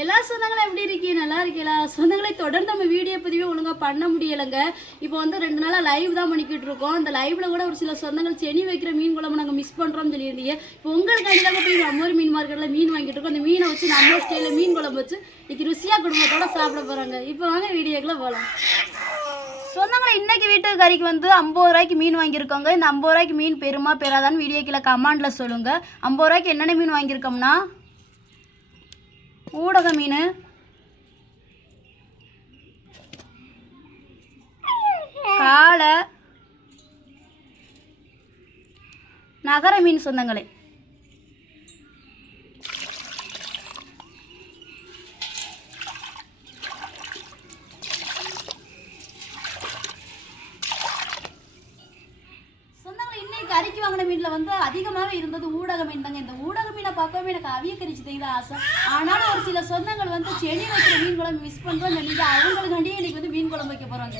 எல்லா சொந்தங்களும் எப்படி இருக்கீங்க நல்லா இருக்கீங்களா சொந்தங்களை தொடர்ந்து நம்ம வீடியோ பதிவே ஒழுங்காக பண்ண முடியலைங்க. இப்போ வந்து ரெண்டு நாளாக லைவ் தான் பண்ணிக்கிட்டு இருக்கோம். அந்த லைவ்ல கூட ஒரு சில சொந்தங்கள் செனி வைக்கிற மீன் குழம்பு நாங்கள் மிஸ் பண்ணுறோம்னு சொல்லியிருந்தீங்க. இப்போ உங்களுக்கு அடிக்காக போய் நம்ம ஒரு மீன் மார்க்கெட்ல மீன் வாங்கிட்டு இருக்கோம். அந்த மீனை வச்சு நம்ம ஸ்டைல மீன் குழம்பு வச்சு இன்னைக்கு ருசியாக குடும்பத்தோட சாப்பிட போறாங்க. இப்போ வாங்க வீடியோக்குள்ள போகலாம் சொந்தங்களை இன்னைக்கு வீட்டு கறிக்கு வந்து ஐம்பது ரூபாய்க்கு மீன் வாங்கியிருக்கோங்க. இந்த ஐம்பது ரூபாய்க்கு மீன் பெருமா பெறாதான்னு வீடியோ கீழே கமாண்ட்ல சொல்லுங்க. ஐம்பது ரூபாய்க்கு என்னென்ன மீன் வாங்கியிருக்கோம்னா? ஊடக மீன் காளை நகர மீன் சொந்தங்களே சொந்தங்களை இன்னைக்கு கறிக்கு வாங்கின மீன்ல வந்து அதிகமாகவே இருந்தது ஊடக மீன் தாங்க இந்த ஊடக மீனை பார்க்கவே எனக்கு அவிய கறிச்சு தான் ஆசை. ஆனாலும் ஒரு சில சொந்தங்கள் வந்து செடி வைக்கிற மீன் குழம்பு மிஸ் பண்ணுறோம் சொல்லிட்டு அவங்களுக்காண்டியே இன்னைக்கு வந்து மீன் குழம்பு வைக்க போறாங்க.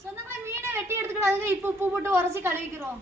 சொந்தங்களை மீனை வெட்டி எடுத்துக்கிட்டு இப்போ உப்பு போட்டு உரசி கழுவிக்கிறோம்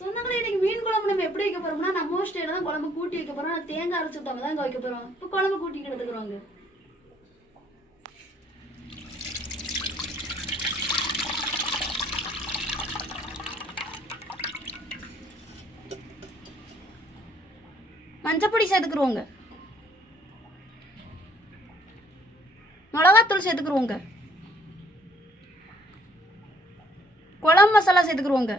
சொந்தங்களே இன்னைக்கு மீன் குழம்பு நம்ம எப்படி வைக்க போறோம்னா நம்ம ஸ்டேல தான் குழம்பு கூட்டி வைக்க போறோம் தேங்காய் அரைச்சு விட்டாம தான் இங்கே வைக்க போறோம். இப்போ குழம்பு கூட்டி எடுத்துக்கிறோங்க மஞ்சப்பொடி சேர்த்துக்குருவோங்க. மிளகாத்தூள் சேர்த்துக்குருவோங்க. குழம்பு மசாலா சேர்த்துக்குருவோங்க.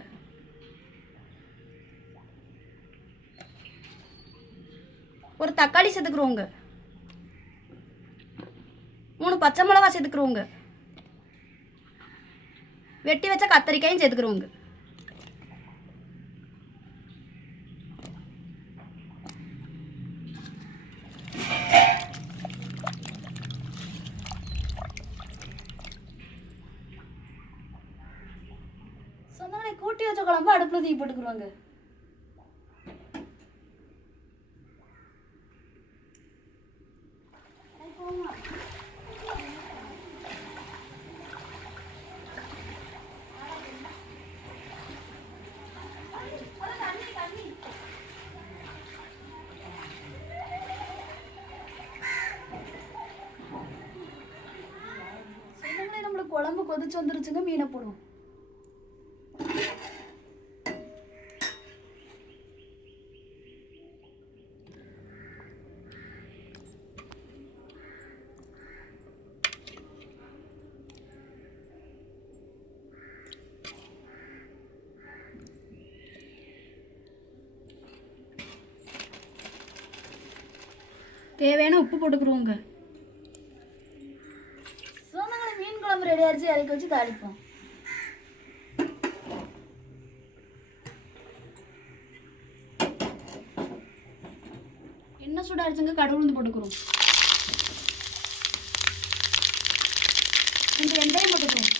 ஒரு தக்காளி சேர்த்துக்குருவோங்க மூணு பச்சை மிளகா சேர்த்துக்குருவோங்க வெட்டி வச்ச கத்தரிக்காயும் சேர்த்துக்குருவோங்க சொந்தங்களை கூட்டி வச்ச குழம்பு அடுப்பில் தூக்கி போட்டுக்குருவாங்க சொந்தங்களே கொதிச்சு வந்துருச்சுங்க மீனை போடுவோம். தேவையான உப்பு போட்டுக்கிறோங்க குழம்பு ரெடி ஆச்சு இறக்கி வச்சு தாளிப்போம். என்ன சூடாச்சுங்க கடவுள் வந்து போட்டுக்கிறோம். இந்த வெந்தயம் போட்டுக்கிறோம்.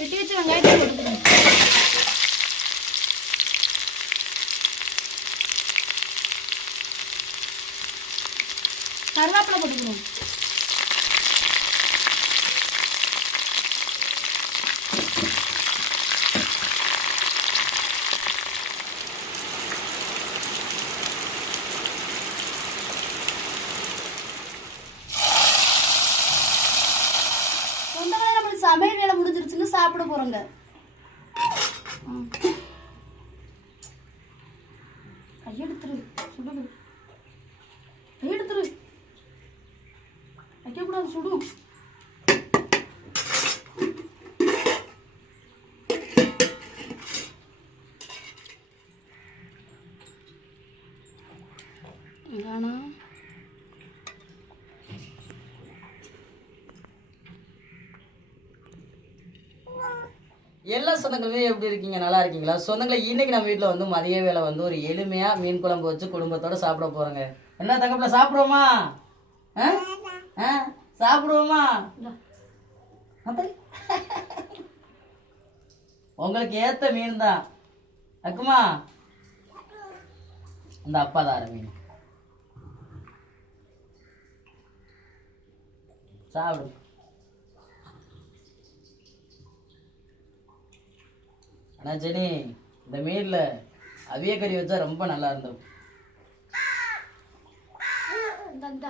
வெட்டி வச்சு வெங்காயத்தை போட்டுக்கிறோம் கருவேப்பிலை போட்டுக்கிறோம் சொந்தங்களே நம்மளுக்கு சமையல் வேலை முடிஞ்சிருச்சுன்னு கையெடுத்துரு சுடுது. கையெடுத்துரு. வைக்கக்கூடாது சுடு. வேணா எல்லா சொந்தங்களுமே எப்படி இருக்கீங்க? நல்லா இருக்கீங்களா? சொந்தங்களை இன்னைக்கு நம்ம வீட்டில் வந்து மதிய வேலை வந்து ஒரு எளிமையா மீன் குழம்பு வச்சு குடும்பத்தோட சாப்பிட போறோங்க. என்ன தங்கப்பில் சாப்பிடுவோமா? ஆ? ஆ? சாப்பிடுவோமா? உங்களுக்கு ஏத்த மீன் தான் அக்குமா? இந்த அப்பா தான் மீன். சாப்பிடு. ஆனா ஜெனி இந்த மீன்ல அவிய கறி வச்சா ரொம்ப நல்லா இந்த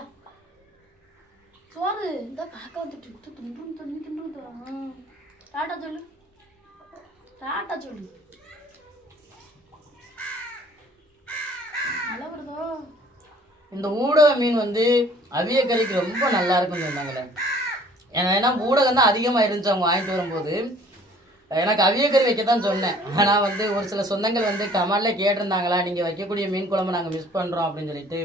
சோறு இந்த காக்கா வந்துட்டு துண்டும் துணி துண்டு டாட்டா சொல்லு. டாட்டா சொல்லு. மழை வருதோ? இந்த ஊடக மீன் வந்து அவிய கறிக்கு ரொம்ப நல்லா இருக்கும்னு சொன்னாங்களே. ஏன்னா ஏன்னா ஊடகம் தான் அதிகமாக இருந்துச்சு அவங்க வாங்கிட்டு வரும்போது எனக்கு அவிய கறி வைக்க தான் சொன்னேன். ஆனால் வந்து ஒரு சில சொந்தங்கள் வந்து கமல்ல கேட்டிருந்தாங்களா நீங்கள் வைக்கக்கூடிய மீன் குழம்பு நாங்கள் மிஸ் பண்ணுறோம் அப்படின்னு சொல்லிட்டு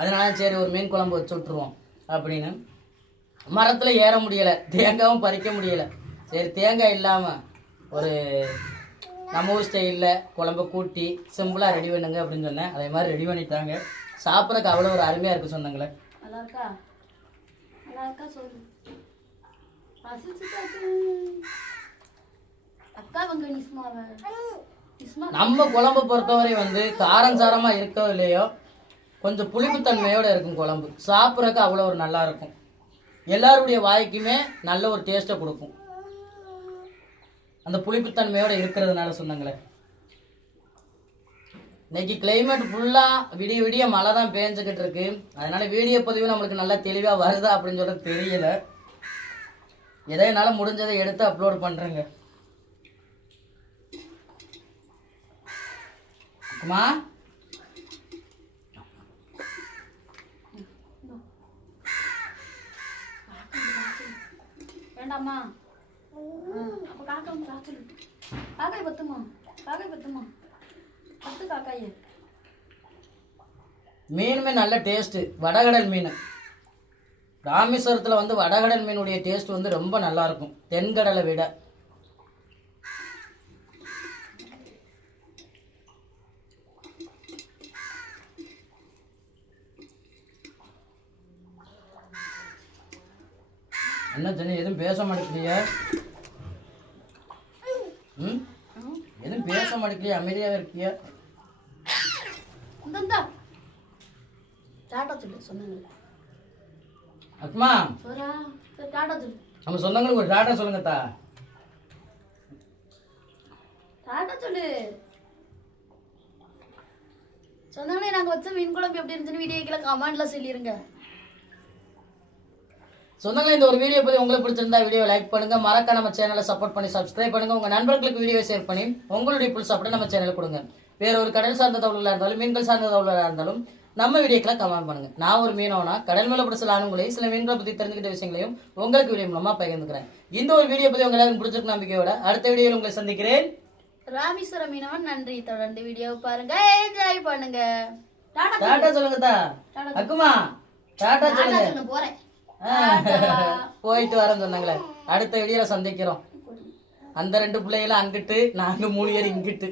அதனால சரி ஒரு மீன் குழம்பு வச்சு விட்ருவோம் அப்படின்னு. மரத்தில் ஏற முடியலை தேங்காயும் பறிக்க முடியலை. சரி தேங்காய் இல்லாமல் ஒரு நம்ம ஊர் ஸ்டைலில் குழம்ப கூட்டி சிம்பிளாக ரெடி பண்ணுங்க அப்படின்னு சொன்னேன். அதே மாதிரி ரெடி பண்ணிட்டாங்க. சாப்பிட்றதுக்கு அவ்வளோ ஒரு அருமையாக இருக்குது சொந்தங்களே. நல்லா இருக்கா நல்லா இருக்கா சொல்லு பசிச்சுட்டாச்சு அக்கா வங்க நிஸ்மாவ நிஸ்மா நம்ம குழம்பு பொறுத்தவரை வந்து காரம் சாரமா இருக்கோ இல்லையோ கொஞ்சம் புளிப்புத்தன்மையோட இருக்கும் குழம்பு. சாப்பிட்றதுக்கு அவ்வளோ ஒரு நல்லா இருக்கும். எல்லாருடைய வாய்க்குமே நல்ல ஒரு டேஸ்ட்டை கொடுக்கும். அந்த புளிப்புத்தன்மையோட இருக்கிறதுனால சொன்னாங்களே. இன்னைக்கு கிளைமேட் ஃபுல்லாக விடிய விடிய மழை தான் பேஞ்சுக்கிட்டு இருக்கு. அதனால வீடியோ பதிவு நம்மளுக்கு நல்லா தெளிவாக வருதா அப்படின்னு சொல்லிட்டு தெரியல. எதோ என்னால் முடிஞ்சதை எடுத்து அப்லோட் பண்ணுறேங்க அம்மா வேண்டாமா அப்ப காக்கா வந்து காய்ச்சல் காக்காய் பத்துமா? காக்காய் பத்துமா? பத்து காக்காயே. மீனுமே நல்ல டேஸ்ட்டு வடகடல் மீன். ராமேஸ்வரத்தில் வந்து வடகடல் மீனுடைய டேஸ்ட் வந்து ரொம்ப நல்லா இருக்கும். தென்கடலை விட. என்ன சொன்னி எதுவும் பேச மாட்டேங்கிறிய ம்? எதுவும் பேச மாட்டேங்கிறிய அமைதியாவே இருக்கிய சொல்லு நம்ம சொந்தங்களுக்கு ஒரு டாட்டா சொல்லுங்க தா டாடா சொல்லு. சொந்தங்களே நாங்க வச்ச மீன் குழம்பு எப்படி இருந்துச்சுன்னு வீடியோ கீழே கமெண்ட்ல சொல்லிருங்க. சொந்தங்களே இந்த ஒரு வீடியோ பத்தி உங்களுக்கு பிடிச்சிருந்தா வீடியோ லைக் பண்ணுங்க. மறக்க நம்ம சேனலை சப்போர்ட் பண்ணி சப்ஸ்கிரைப் பண்ணுங்க. உங்க நண்பர்களுக்கு வீடியோ ஷேர் பண்ணி உங்களுடைய புல் சாப்பிட நம்ம சேனலுக்கு கொடுங்க. வேற ஒரு கடல் சார்ந்த தகவலாக இருந்தாலும் மீன்கள் சார்ந்த தகவலாக இருந்தாலும் நம்ம வீடியோக்கெல்லாம் கமெண்ட் பண்ணுங்க. நான் ஒரு மீனவனா கடல் மேல பிடிச்ச ஆணுங்களையும் சில மீன்களை பத்தி தெரிஞ்சுக்கிட்ட விஷயங்களையும் உங்களுக்கு வீடியோ மூலமா பகிர்ந்துக்கிறேன். இந்த ஒரு வீடியோ பத்தி உங்க எல்லாருக்கும் பிடிச்சிருக்க நம்பிக்கையோட அடுத்த வீடியோவில் உங்களை சந்திக்கிறேன். ராமேஸ்வரம் மீனவன் நன்றி. தொடர்ந்து வீடியோ பாருங்க. என்ஜாய் பண்ணுங்க. டாடா டாட்டா சொல்லுங்க தா அக்குமா டாட்டா சொல்லுங்க. சொல்ல போறேன். போயிட்டு வரேன்னு சொன்னாங்களே. அடுத்த வீடியோல சந்திக்கிறோம். அந்த ரெண்டு பிள்ளைகளும் அங்கிட்டு நாங்க மூணு பேர் இங்கிட்டு.